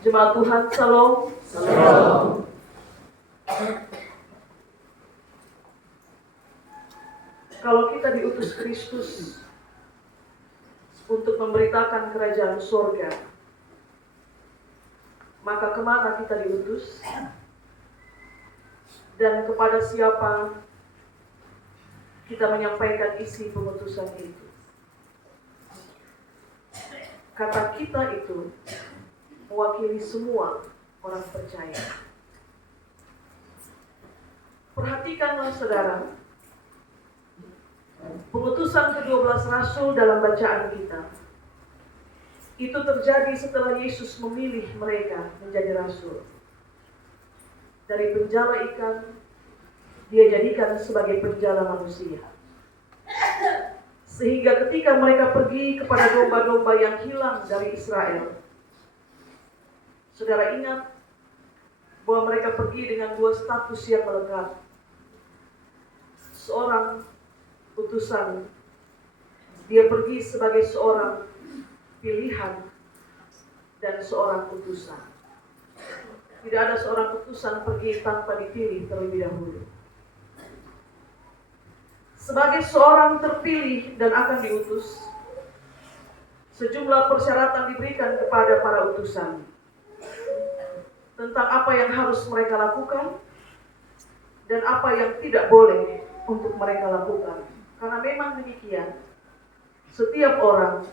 Jemaat Tuhan, Shalom. Shalom. Kalau kita diutus Kristus untuk memberitakan kerajaan surga, maka kemana kita diutus? Dan kepada siapa kita menyampaikan isi pengutusan itu? Kata kita itu mewakili semua orang percaya. Perhatikanlah saudara, pengutusan ke-12 Rasul dalam bacaan kita itu terjadi setelah Yesus memilih mereka menjadi Rasul. Dari penjala ikan, dia jadikan sebagai penjala manusia. Sehingga ketika mereka pergi kepada domba-domba yang hilang dari Israel, saudara ingat bahwa mereka pergi dengan dua status yang melekat. Seorang utusan, dia pergi sebagai seorang pilihan dan seorang utusan. Tidak ada seorang utusan pergi tanpa dipilih terlebih dahulu. Sebagai seorang terpilih dan akan diutus, sejumlah persyaratan diberikan kepada para utusan tentang apa yang harus mereka lakukan dan apa yang tidak boleh untuk mereka lakukan. Karena memang demikian, setiap orang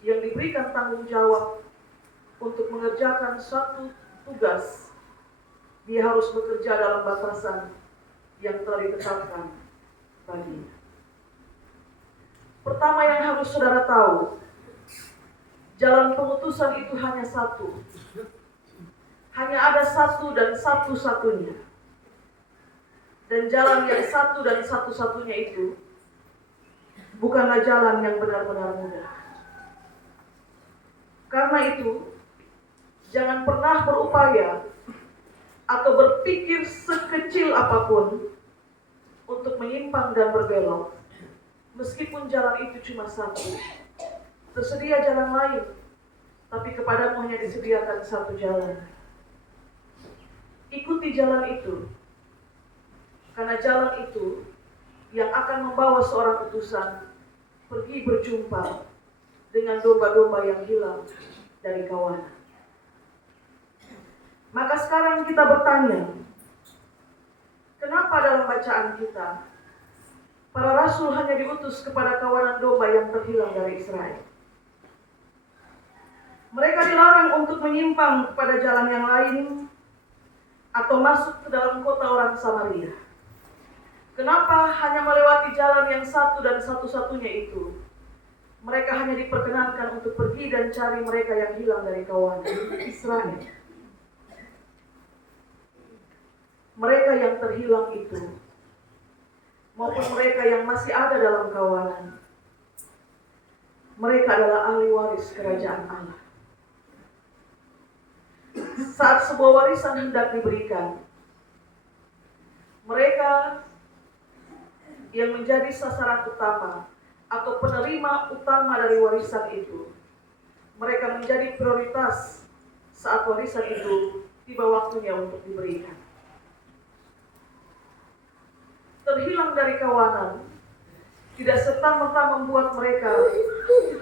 yang diberikan tanggung jawab untuk mengerjakan suatu tugas, dia harus bekerja dalam batasan yang telah ditetapkan baginya. Pertama yang harus saudara tahu, jalan pengutusan itu hanya satu. Hanya ada satu dan satu-satunya. Dan jalan yang satu dan satu-satunya itu bukanlah jalan yang benar-benar mudah. Karena itu, jangan pernah berupaya atau berpikir sekecil apapun untuk menyimpang dan berbelok, meskipun jalan itu cuma satu. Tersedia jalan lain, tapi kepadamu hanya disediakan satu jalan. Ikuti jalan itu, karena jalan itu yang akan membawa seorang utusan pergi berjumpa dengan domba-domba yang hilang dari kawanan. Maka sekarang kita bertanya, kenapa dalam bacaan kita para rasul hanya diutus kepada kawanan domba yang terhilang dari Israel? Mereka dilarang untuk menyimpang kepada jalan yang lain atau masuk ke dalam kota orang Samaria. Kenapa hanya melewati jalan yang satu dan satu-satunya itu? Mereka hanya diperkenankan untuk pergi dan cari mereka yang hilang dari kawanan Israel. Mereka yang terhilang itu, maupun mereka yang masih ada dalam kawanan, mereka adalah ahli waris kerajaan Allah. Saat sebuah warisan hendak diberikan, mereka yang menjadi sasaran utama atau penerima utama dari warisan itu, mereka menjadi prioritas saat warisan itu tiba waktunya untuk diberikan. Terhilang dari kawanan tidak serta-merta membuat mereka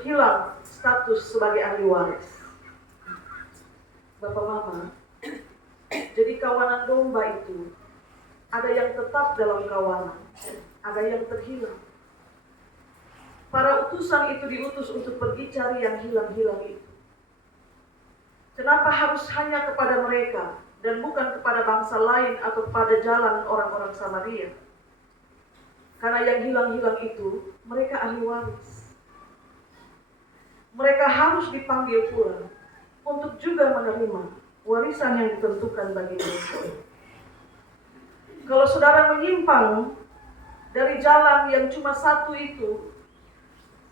hilang status sebagai ahli waris. Bapak Mama, jadi kawanan domba itu ada yang tetap dalam kawanan, ada yang terhilang. Para utusan itu diutus untuk pergi cari yang hilang-hilang itu. Kenapa harus hanya kepada mereka dan bukan kepada bangsa lain atau pada jalan orang-orang Samaria? Karena yang hilang-hilang itu, mereka ahli waris. Mereka harus dipanggil pula untuk juga menerima warisan yang ditentukan bagi mereka. Kalau saudara menyimpang dari jalan yang cuma satu itu,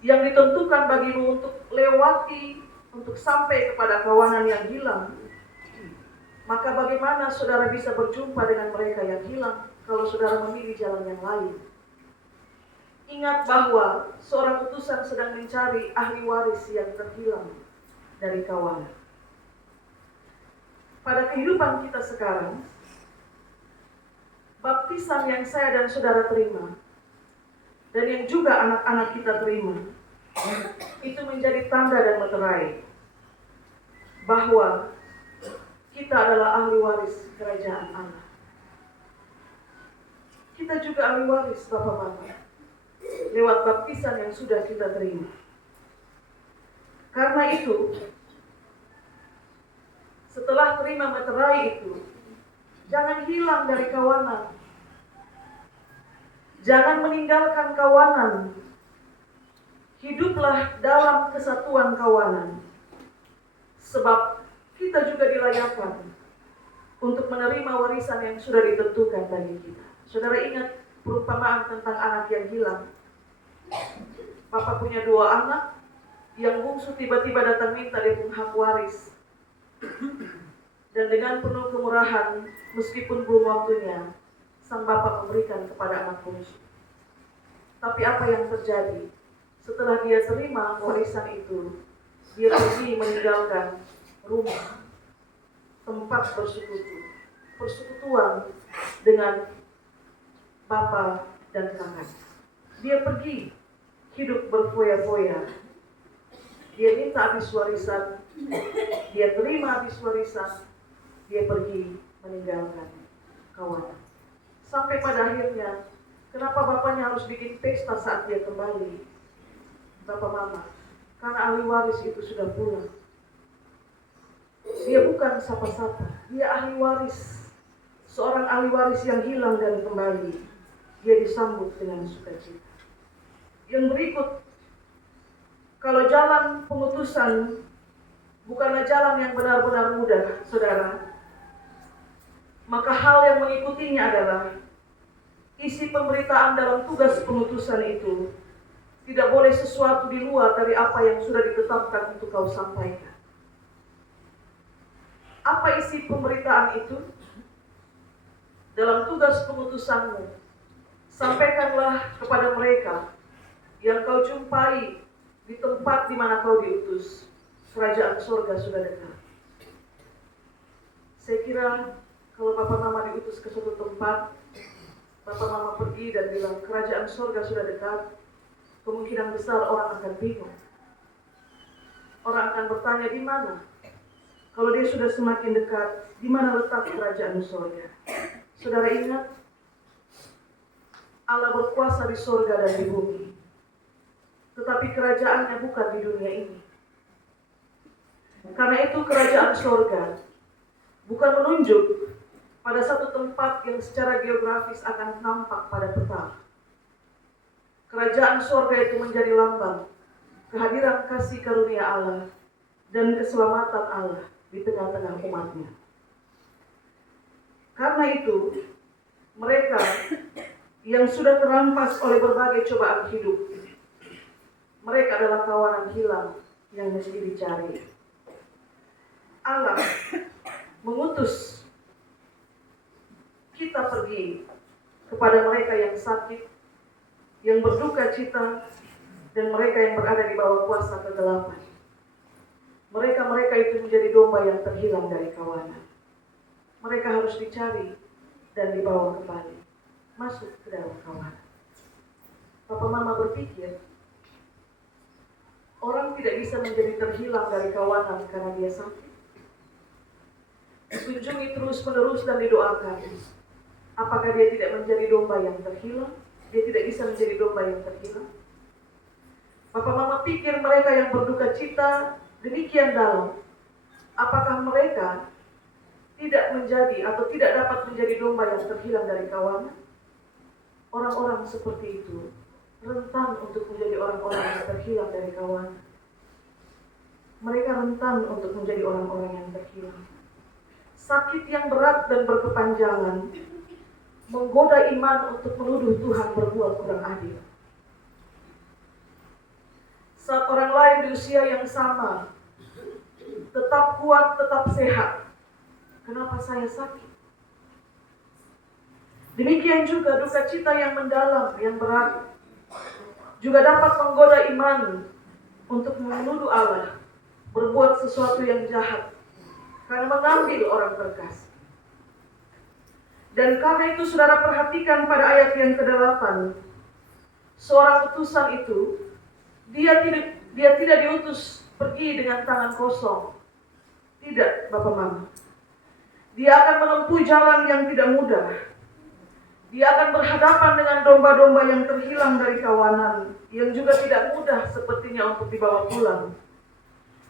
yang ditentukan bagimu untuk lewati, untuk sampai kepada kawanan yang hilang, maka bagaimana saudara bisa berjumpa dengan mereka yang hilang kalau saudara memilih jalan yang lain? Ingat bahwa seorang utusan sedang mencari ahli waris yang terhilang dari kawanan. pada kehidupan kita sekarang, baptisan yang saya dan saudara terima, dan yang juga anak-anak kita terima, itu menjadi tanda dan meterai bahwa kita adalah ahli waris kerajaan Allah. Kita juga ahli waris Bapak-Bapak, lewat baptisan yang sudah kita terima. Karena itu, setelah terima meterai itu, jangan hilang dari kawanan. Jangan meninggalkan kawanan. Hiduplah dalam kesatuan kawanan. Sebab kita juga dilayakkan untuk menerima warisan yang sudah ditentukan bagi kita. Saudara ingat perumpamaan tentang anak yang hilang? Bapak punya 2 anak, yang bungsu tiba-tiba datang minta dia punya hak waris. Dan dengan penuh kemurahan, meskipun belum waktunya, sang bapak memberikan kepada anak bungsu. Tapi apa yang terjadi? Setelah dia terima warisan itu, dia pergi meninggalkan rumah, tempat persekutuan dengan bapa dan kakak. Dia pergi hidup berfoya-foya. Dia minta habis warisan, dia terima habis warisan, dia pergi meninggalkan kawanan. Sampai pada akhirnya, kenapa bapaknya harus bikin pesta saat dia kembali? Bapak mama, karena ahli waris itu sudah pulang. Dia bukan sapa-sapa, dia ahli waris. Seorang ahli waris yang hilang dan kembali, dia disambut dengan sukacita. Yang berikut, kalau jalan pengutusan bukanlah jalan yang benar-benar mudah, saudara, maka hal yang mengikutinya adalah isi pemberitaan dalam tugas pengutusan itu tidak boleh sesuatu di luar dari apa yang sudah ditetapkan untuk kau sampaikan. Apa isi pemberitaan itu? Dalam tugas pengutusanmu, sampaikanlah kepada mereka yang kau jumpai di tempat di mana kau diutus, kerajaan surga sudah dekat. Saya kira kalau Bapak Mama diutus ke suatu tempat, Bapak Mama pergi dan bilang kerajaan surga sudah dekat, kemungkinan besar orang akan bingung. Orang akan bertanya di mana? Kalau dia sudah semakin dekat, di mana letak kerajaan surga? Saudara ingat, Allah berkuasa di surga dan di bumi. Tetapi kerajaannya bukan di dunia ini. Karena itu kerajaan surga bukan menunjuk pada satu tempat yang secara geografis akan nampak pada peta. Kerajaan surga itu menjadi lambang kehadiran kasih karunia Allah dan keselamatan Allah di tengah-tengah umatnya. Karena itu, mereka yang sudah terampas oleh berbagai cobaan hidup, mereka adalah kawanan hilang yang mesti dicari. Allah mengutus kita pergi kepada mereka yang sakit, yang berduka cita, dan mereka yang berada di bawah kuasa kegelapan. Mereka-mereka itu menjadi domba yang terhilang dari kawanan. Mereka harus dicari dan dibawa kembali, masuk ke dalam kawanan. Papa Mama berpikir, orang tidak bisa menjadi terhilang dari kawanan karena dia sakit. Dikunjungi terus-menerus dan didoakan. Apakah dia tidak menjadi domba yang terhilang? Dia tidak bisa menjadi domba yang terhilang. Papa Mama pikir mereka yang berduka cita demikian dalam, apakah mereka tidak menjadi atau tidak dapat menjadi domba yang terhilang dari kawanan? Orang-orang seperti itu rentan untuk menjadi orang-orang yang terhilang dari kawanan. Mereka rentan untuk menjadi orang-orang yang terhilang. Sakit yang berat dan berkepanjangan menggoda iman untuk menuduh Tuhan berbuat kurang adil. Saat orang lain di usia yang sama tetap kuat, tetap sehat, kenapa saya sakit? Demikian juga duka cita yang mendalam, yang berat, juga dapat menggoda iman untuk menuduh Allah berbuat sesuatu yang jahat karena mengambil orang terkasih. Dan karena itu saudara perhatikan pada ayat yang ke-8, seorang utusan itu, dia tidak diutus pergi dengan tangan kosong. Tidak, Bapak Mama. Dia akan menempuh jalan yang tidak mudah. Dia akan berhadapan dengan domba-domba yang terhilang dari kawanan, yang juga tidak mudah sepertinya untuk dibawa pulang.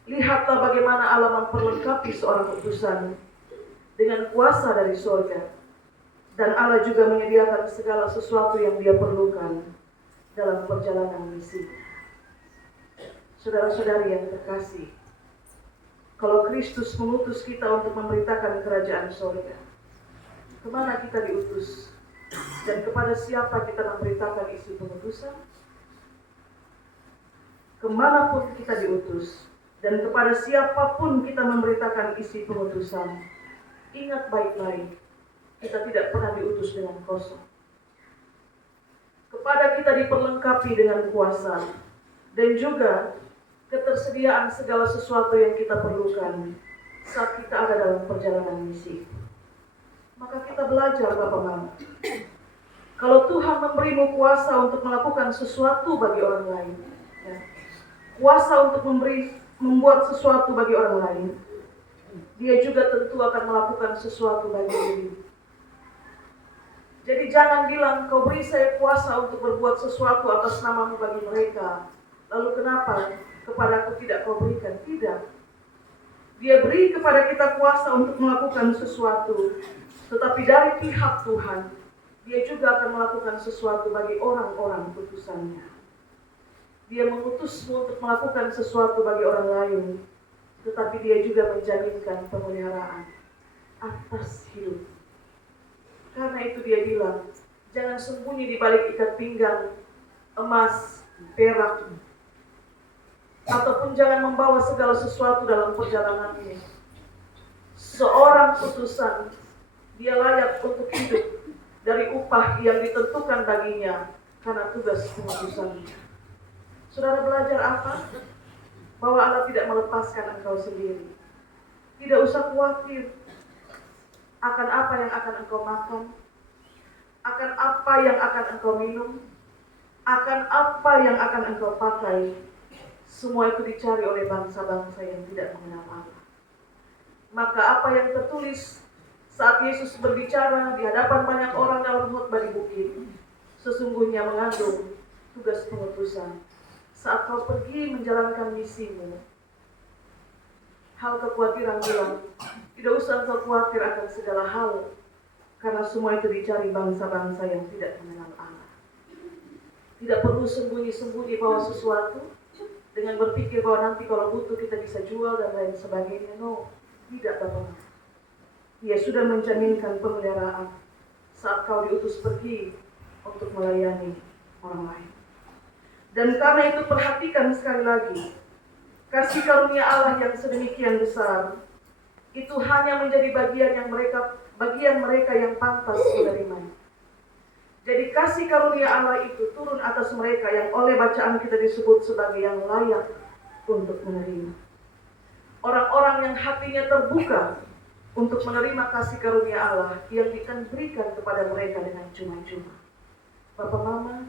Lihatlah bagaimana Allah memperlengkapi seorang utusan dengan kuasa dari surga. Dan Allah juga menyediakan segala sesuatu yang dia perlukan dalam perjalanan misi. Saudara-saudari yang terkasih, kalau Kristus mengutus kita untuk memberitakan kerajaan surga, kemana kita diutus? Dan kepada siapa kita memberitakan isi pengutusan? Kemanapun kita diutus, dan kepada siapapun kita memberitakan isi pengutusan, ingat baik-baik, kita tidak pernah diutus dengan kosong. Kepada kita diperlengkapi dengan kuasa, dan juga ketersediaan segala sesuatu yang kita perlukan saat kita ada dalam perjalanan misi. Maka kita belajar, Bapak Mama. Kalau Tuhan memberimu kuasa untuk melakukan sesuatu bagi orang lain, ya, kuasa untuk membuat sesuatu bagi orang lain, dia juga tentu akan melakukan sesuatu bagi dirimu. Jadi jangan bilang, kau beri saya kuasa untuk berbuat sesuatu atas namamu bagi mereka, lalu kenapa kepadaku tidak kau berikan? Tidak. Dia beri kepada kita kuasa untuk melakukan sesuatu, tetapi dari pihak Tuhan, dia juga akan melakukan sesuatu bagi orang-orang utusannya. Dia mengutusmu untuk melakukan sesuatu bagi orang lain, tetapi dia juga menjaminkan pemeliharaan atas hidup. Karena itu dia bilang, jangan sembunyi di balik ikat pinggang, emas, perak, ataupun jangan membawa segala sesuatu dalam perjalanan ini. Seorang utusan, dia layak untuk hidup dari upah yang ditentukan baginya karena tugas pengutusannya. Saudara belajar apa? Bahwa Allah tidak melepaskan engkau sendiri. Tidak usah khawatir akan apa yang akan engkau makan, akan apa yang akan engkau minum, akan apa yang akan engkau pakai. Semua itu dicari oleh bangsa-bangsa yang tidak mengenal Allah. Maka apa yang tertulis saat Yesus berbicara di hadapan banyak orang dalam khotbah di bukit, sesungguhnya mengandung tugas pengutusan. Saat kau pergi menjalankan misimu, hal kekhawatiran bilang, tidak usah kau khawatir akan segala hal, karena semua itu dicari bangsa-bangsa yang tidak mengenal Allah. Tidak perlu sembunyi-sembunyi bawa sesuatu, dengan berpikir bahwa nanti kalau butuh kita bisa jual dan lain sebagainya. No, tidak Bapak. Dia sudah menjaminkan pemeliharaan saat kau diutus pergi untuk melayani orang lain. Dan karena itu perhatikan sekali lagi, kasih karunia Allah yang sedemikian besar itu hanya menjadi bagian mereka yang pantas menerima. Jadi kasih karunia Allah itu turun atas mereka yang oleh bacaan kita disebut sebagai yang layak untuk menerima. Orang-orang yang hatinya terbuka untuk menerima kasih karunia Allah yang akan berikan kepada mereka dengan cuma-cuma. Bapak Mama,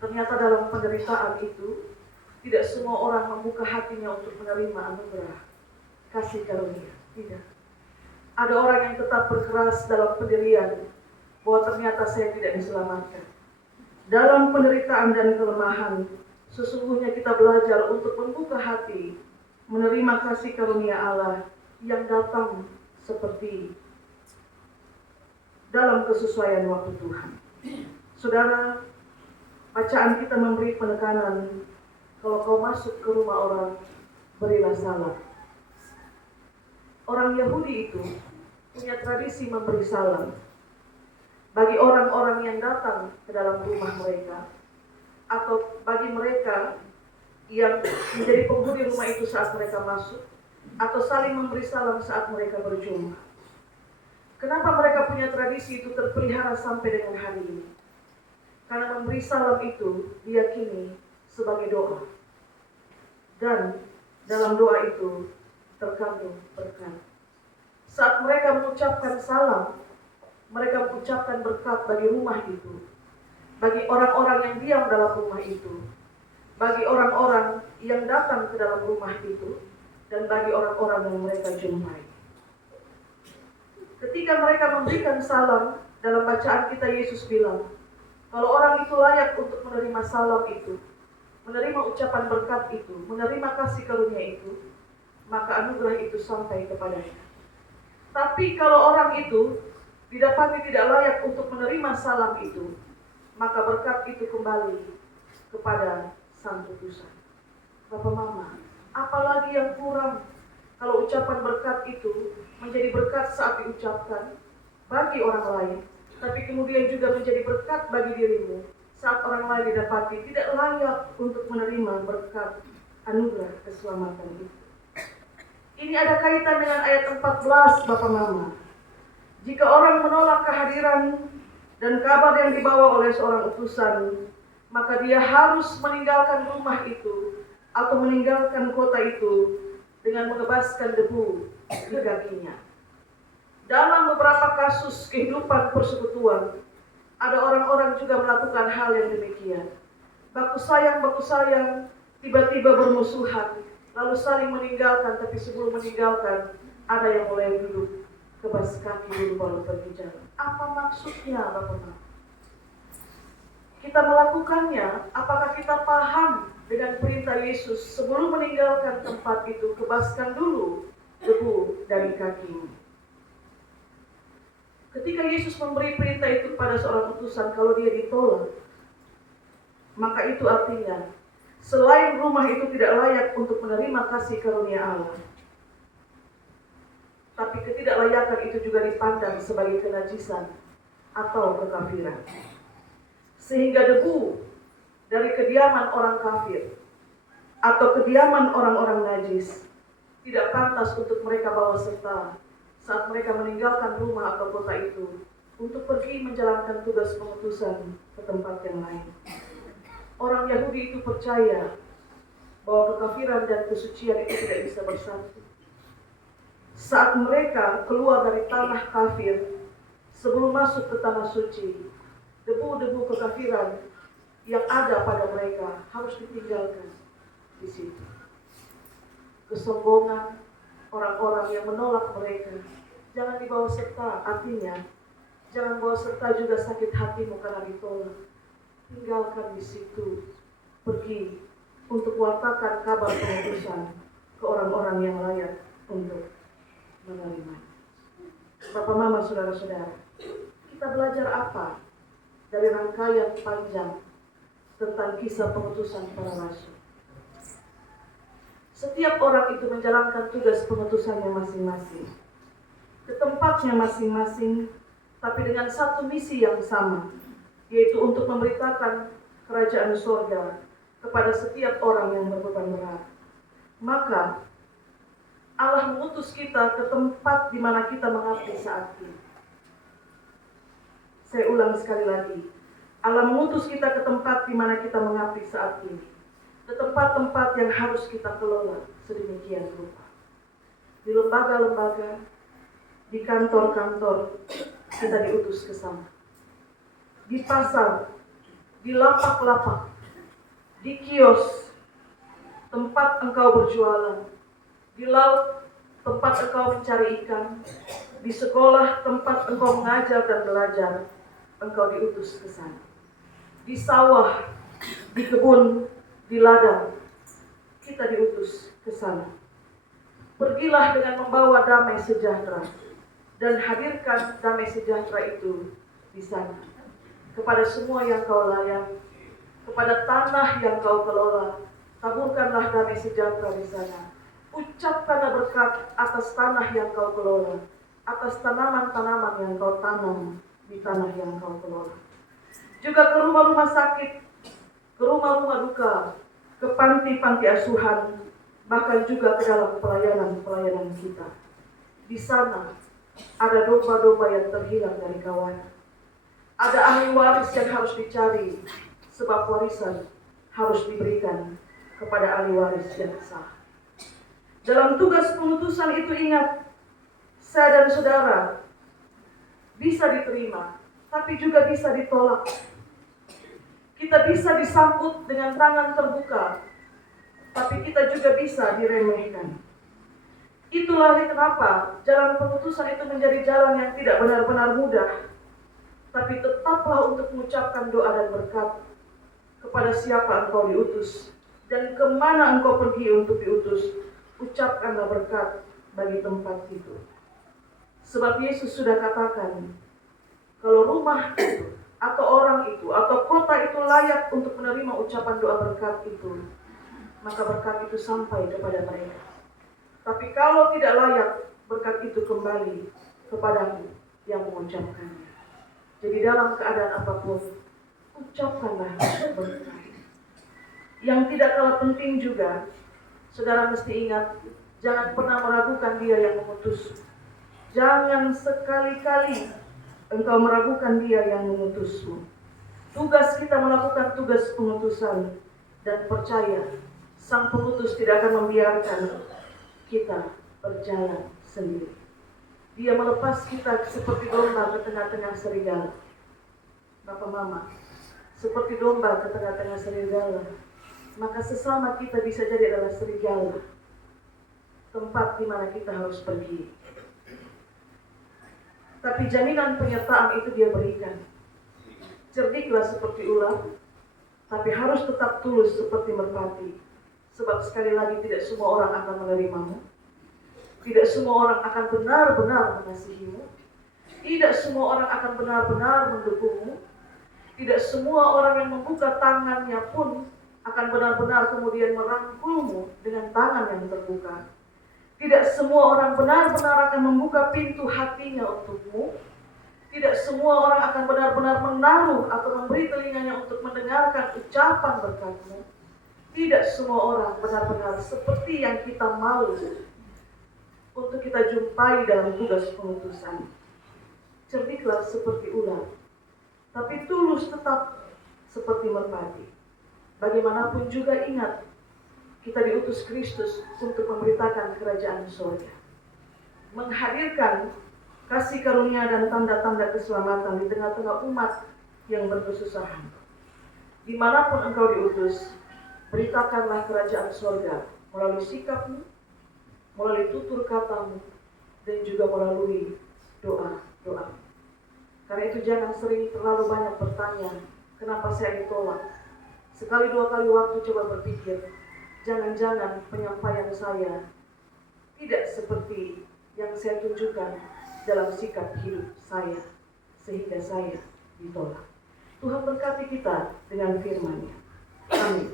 ternyata dalam penderitaan itu tidak semua orang membuka hatinya untuk menerima anugerah kasih karunia. Tidak. Ada orang yang tetap berkeras dalam pendirian bahwa ternyata saya tidak diselamatkan. Dalam penderitaan dan kelemahan, sesungguhnya kita belajar untuk membuka hati, menerima kasih karunia Allah yang datang seperti dalam kesesuaian waktu Tuhan. Saudara, bacaan kita memberi penekanan, kalau kau masuk ke rumah orang, berilah salam. Orang Yahudi itu punya tradisi memberi salam bagi orang-orang yang datang ke dalam rumah mereka, atau bagi mereka yang menjadi penghuni rumah itu saat mereka masuk, atau saling memberi salam saat mereka berjumpa. Kenapa mereka punya tradisi itu terpelihara sampai dengan hari ini? Karena memberi salam itu diyakini sebagai doa. Dan dalam doa itu terkandung berkat. Saat mereka mengucapkan salam, mereka mengucapkan berkat bagi rumah itu, bagi orang-orang yang diam dalam rumah itu, bagi orang-orang yang datang ke dalam rumah itu, dan bagi orang-orang yang mereka jumpai. Ketika mereka memberikan salam, dalam bacaan kita Yesus bilang, kalau orang itu layak untuk menerima salam itu, menerima ucapan berkat itu, menerima kasih karunia itu, maka anugerah itu sampai kepadanya. Tapi kalau orang itu didapati tidak layak untuk menerima salam itu, maka berkat itu kembali kepada sang utusan. Bapak Mama, apalagi yang kurang kalau ucapan berkat itu menjadi berkat saat diucapkan bagi orang lain, tapi kemudian juga menjadi berkat bagi dirimu saat orang lain didapati tidak layak untuk menerima berkat anugerah keselamatan itu. Ini ada kaitan dengan ayat 14, Bapak Mama. Jika orang menolak kehadiran dan kabar yang dibawa oleh seorang utusan, maka dia harus meninggalkan rumah itu atau meninggalkan kota itu dengan mengebaskan debu di kakinya. Dalam beberapa kasus kehidupan persekutuan, ada orang-orang juga melakukan hal yang demikian. Baku sayang, tiba-tiba bermusuhan, lalu saling meninggalkan, tapi sebelum meninggalkan, ada yang mulai duduk, kebas kaki dulu baru pergi jalan. Apa maksudnya, Bapak-Bapak? Kita melakukannya, apakah kita paham dengan perintah Yesus sebelum meninggalkan tempat itu, kebaskan dulu debu dari kakimu. Ketika Yesus memberi perintah itu pada seorang utusan, kalau dia ditolak, maka itu artinya selain rumah itu tidak layak untuk menerima kasih karunia Allah, tapi ketidaklayakan itu juga dipandang sebagai kenajisan atau kekafiran. Sehingga debu dari kediaman orang kafir atau kediaman orang-orang najis tidak pantas untuk mereka bawa serta saat mereka meninggalkan rumah atau kota itu untuk pergi menjalankan tugas pengutusan ke tempat yang lain. Orang Yahudi itu percaya bahwa kekafiran dan kesucian itu tidak bisa bersatu. Saat mereka keluar dari tanah kafir, sebelum masuk ke tanah suci, debu-debu kekafiran yang ada pada mereka harus ditinggalkan di situ. Kesombongan orang-orang yang menolak mereka jangan dibawa serta, artinya jangan bawa serta juga sakit hatimu karena ditolak. Tinggalkan di situ, pergi untuk wartakan kabar pengutusan ke orang-orang yang layak untuk menerima. Bapak Mama, saudara-saudara, kita belajar apa dari rangkaian panjang tentang kisah pengutusan para rasul? Setiap orang itu menjalankan tugas pengutusannya masing-masing, ke tempatnya masing-masing, tapi dengan satu misi yang sama, yaitu untuk memberitakan kerajaan surga kepada setiap orang yang berbeban berat. Maka Allah mengutus kita ke tempat di mana kita mengabdi saat ini. Saya ulang sekali lagi, Allah mengutus kita ke tempat di mana kita mengabdi saat ini, ke tempat-tempat yang harus kita kelola sedemikian rupa. Di lembaga-lembaga, di kantor-kantor, kita diutus ke sana. Di pasar, di lapak-lapak, di kios, tempat engkau berjualan, di laut, tempat engkau mencari ikan, di sekolah, tempat engkau mengajar dan belajar, engkau diutus ke sana. Di sawah, di kebun, di ladang, kita diutus ke sana. Pergilah dengan membawa damai sejahtera dan hadirkan damai sejahtera itu di sana. Kepada semua yang kau layani, kepada tanah yang kau kelola, taburkanlah damai sejahtera di sana. Ucapkanlah berkat atas tanah yang kau kelola, atas tanaman-tanaman yang kau tanam di tanah yang kau kelola. Juga ke rumah-rumah sakit, ke rumah-rumah duka, ke panti-panti asuhan, bahkan juga ke dalam pelayanan-pelayanan kita. Di sana ada domba-domba yang terhilang dari kawan. Ada ahli waris yang harus dicari, sebab warisan harus diberikan kepada ahli waris yang sah. Dalam tugas pengutusan itu ingat, saya dan saudara bisa diterima, tapi juga bisa ditolak. Kita bisa disambut dengan tangan terbuka, tapi kita juga bisa diremehkan. Itulah kenapa jalan pengutusan itu menjadi jalan yang tidak benar-benar mudah. Tapi tetaplah untuk mengucapkan doa dan berkat kepada siapa engkau diutus dan kemana engkau pergi untuk diutus. Ucapkanlah berkat bagi tempat itu. Sebab Yesus sudah katakan, kalau rumah itu, atau orang itu, atau kota itu layak untuk menerima ucapan doa berkat itu, maka berkat itu sampai kepada mereka. Tapi kalau tidak layak, berkat itu kembali kepadamu yang mengucapkannya. Jadi dalam keadaan apapun, ucapkanlah berkat. Yang tidak kalah penting juga, saudara mesti ingat, jangan pernah meragukan Dia yang mengutus. Jangan sekali-kali engkau meragukan Dia yang mengutusmu. Tugas kita melakukan tugas pengutusan, dan percaya Sang Pengutus tidak akan membiarkan kita berjalan sendiri. Dia melepas kita seperti domba ke tengah-tengah serigala. Bapak Mama, seperti domba ke tengah-tengah serigala, maka sesama kita bisa jadi adalah serigala, tempat di mana kita harus pergi. Tapi jaminan penyertaan itu Dia berikan. Cerdiklah seperti ular, tapi harus tetap tulus seperti merpati. Sebab sekali lagi tidak semua orang akan menerimamu. Tidak semua orang akan benar-benar mengasihimu. Tidak semua orang akan benar-benar mendukungmu. Tidak semua orang yang membuka tangannya pun akan benar-benar kemudian merangkulmu dengan tangan yang terbuka. Tidak semua orang benar-benar akan membuka pintu hatinya untukmu. Tidak semua orang akan benar-benar menaruh atau memberi telinganya untuk mendengarkan ucapan berkatmu. Tidak semua orang benar-benar seperti yang kita mau untuk kita jumpai dalam tugas pengutusan. Cerdiklah seperti ular, tapi tulus tetap seperti merpati. Bagaimanapun juga ingat, kita diutus Kristus untuk memberitakan kerajaan surga, menghadirkan kasih karunia dan tanda-tanda keselamatan di tengah-tengah umat yang berkesusahan. Dimanapun engkau diutus, beritakanlah kerajaan surga melalui sikapmu, melalui tutur katamu, dan juga melalui doa-doa. Karena itu jangan sering terlalu banyak bertanya, kenapa saya ditolak? Sekali dua kali waktu coba berpikir, jangan-jangan penyampaian saya tidak seperti yang saya tunjukkan dalam sikap hidup saya, sehingga saya ditolak. Tuhan berkati kita dengan firman-Nya. Amin.